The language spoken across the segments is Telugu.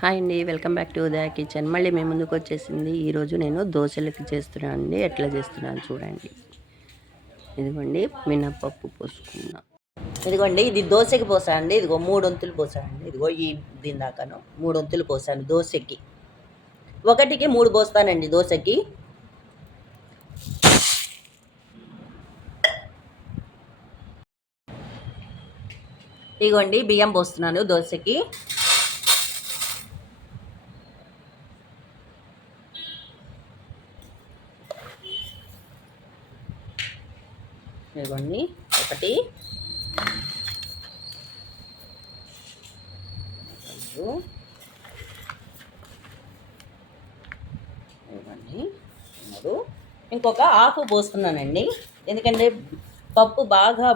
హాయ్ అండి, welcome back to Udaya kitchen. మళ్ళీ మేము ముందుకు వచ్చేసింది. ఈరోజు నేను దోశలకి చేస్తున్నాను అండి. ఎట్లా చేస్తున్నాను చూడండి. ఇదిగోండి మినపప్పు పోసుకున్నా. ఇదిగోండి ఇది దోశకి పోసాను అండి. ఇదిగో 3 వంతులు పోసాను అండి. ఇదిగో దీని దాకాను 3 వంతులు పోసాను దోశకి. ఒకటికి 3 పోస్తానండి దోశకి. ఇదిగోండి బియ్యం పోస్తున్నాను దోశకి. ఇదిగోండి ఒకటి, ఇవ్వండి 3, ఇంకొక హాఫ్ పోస్తున్నానండి. ఎందుకంటే పప్పు బాగా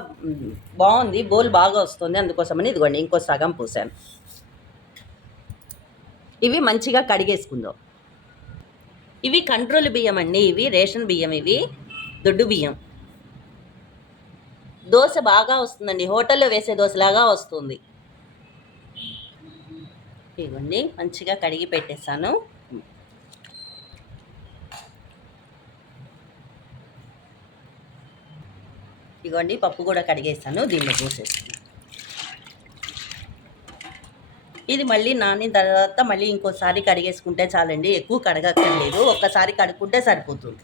బాగుంది, బోల్ బాగా వస్తుంది, అందుకోసమని ఇదిగోండి ఇంకో సగం పోసాను. ఇవి మంచిగా కడిగేసుకుందాం. ఇవి కంట్రోల్ బియ్యం అండి, ఇవి రేషన్ బియ్యం, ఇవి దొడ్డు బియ్యం. దోశ బాగా వస్తుందండి, హోటల్లో వేసే దోశలాగా వస్తుంది. ఇవ్వండి మంచిగా కడిగి పెట్టేస్తాను. ఇదిగోండి పప్పు కూడా కడిగేస్తాను, దీన్ని పోసేస్తాను. ఇది మళ్ళీ నానిన తర్వాత మళ్ళీ ఇంకోసారి కడిగేసుకుంటే చాలండి, ఎక్కువ కడగక్కర్లేదు, ఒక్కసారి కడుక్కుంటే సరిపోతుంది.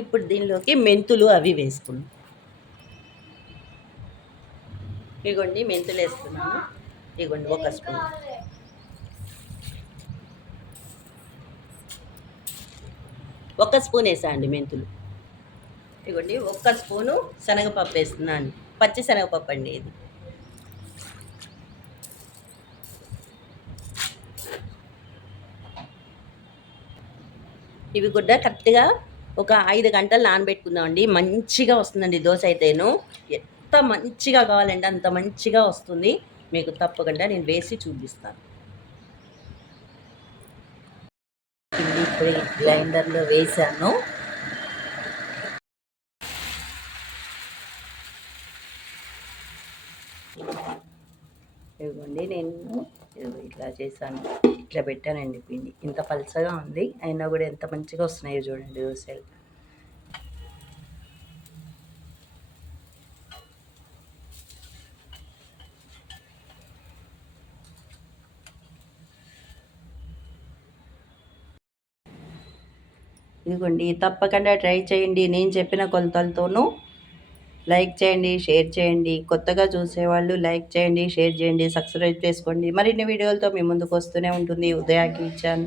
ఇప్పుడు దీనిలోకి మెంతులు అవి వేసుకున్నాం. ఇదిగోండి మెంతులు వేస్తున్నాను. ఇదిగోండి 1 స్పూన్. ఒక స్పూన్ వేసా అండి మెంతులు. ఇదిగోండి 1 స్పూను శనగపప్పు వేస్తున్నాను, పచ్చి శనగపప్పు అండి ఇది. ఇవి కూడా కరెక్ట్గా ఒక 5 గంటలు నానబెట్టుకుందామండి. మంచిగా వస్తుందండి దోశ అయితేను. ఎంత మంచిగా కావాలంటే అంత మంచిగా వస్తుంది. మీకు తప్పకుండా నేను వేసి చూపిస్తాను. ఇప్పుడు గ్రైండర్లో వేసాను. ఇదిగోండి నేను ఇట్లా చేశాను, ఇట్లా పెట్టానండి పిండి. ఇంత పలచగా ఉంది, అయినా కూడా ఎంత మంచిగా వస్తున్నాయో చూడండి దోశలు. ఇదిగోండి తప్పకుండా ట్రై చేయండి. నేను చెప్పిన కొలతలతోనూ లైక్ చేయండి, షేర్ చేయండి. కొత్తగా చూసేవాళ్ళు లైక్ చేయండి, షేర్ చేయండి, సబ్స్క్రైబ్ చేసుకోండి. మరిన్ని వీడియోలతో మీ ముందుకు వస్తూనే ఉంటుంది ఉదయ కిచెన్.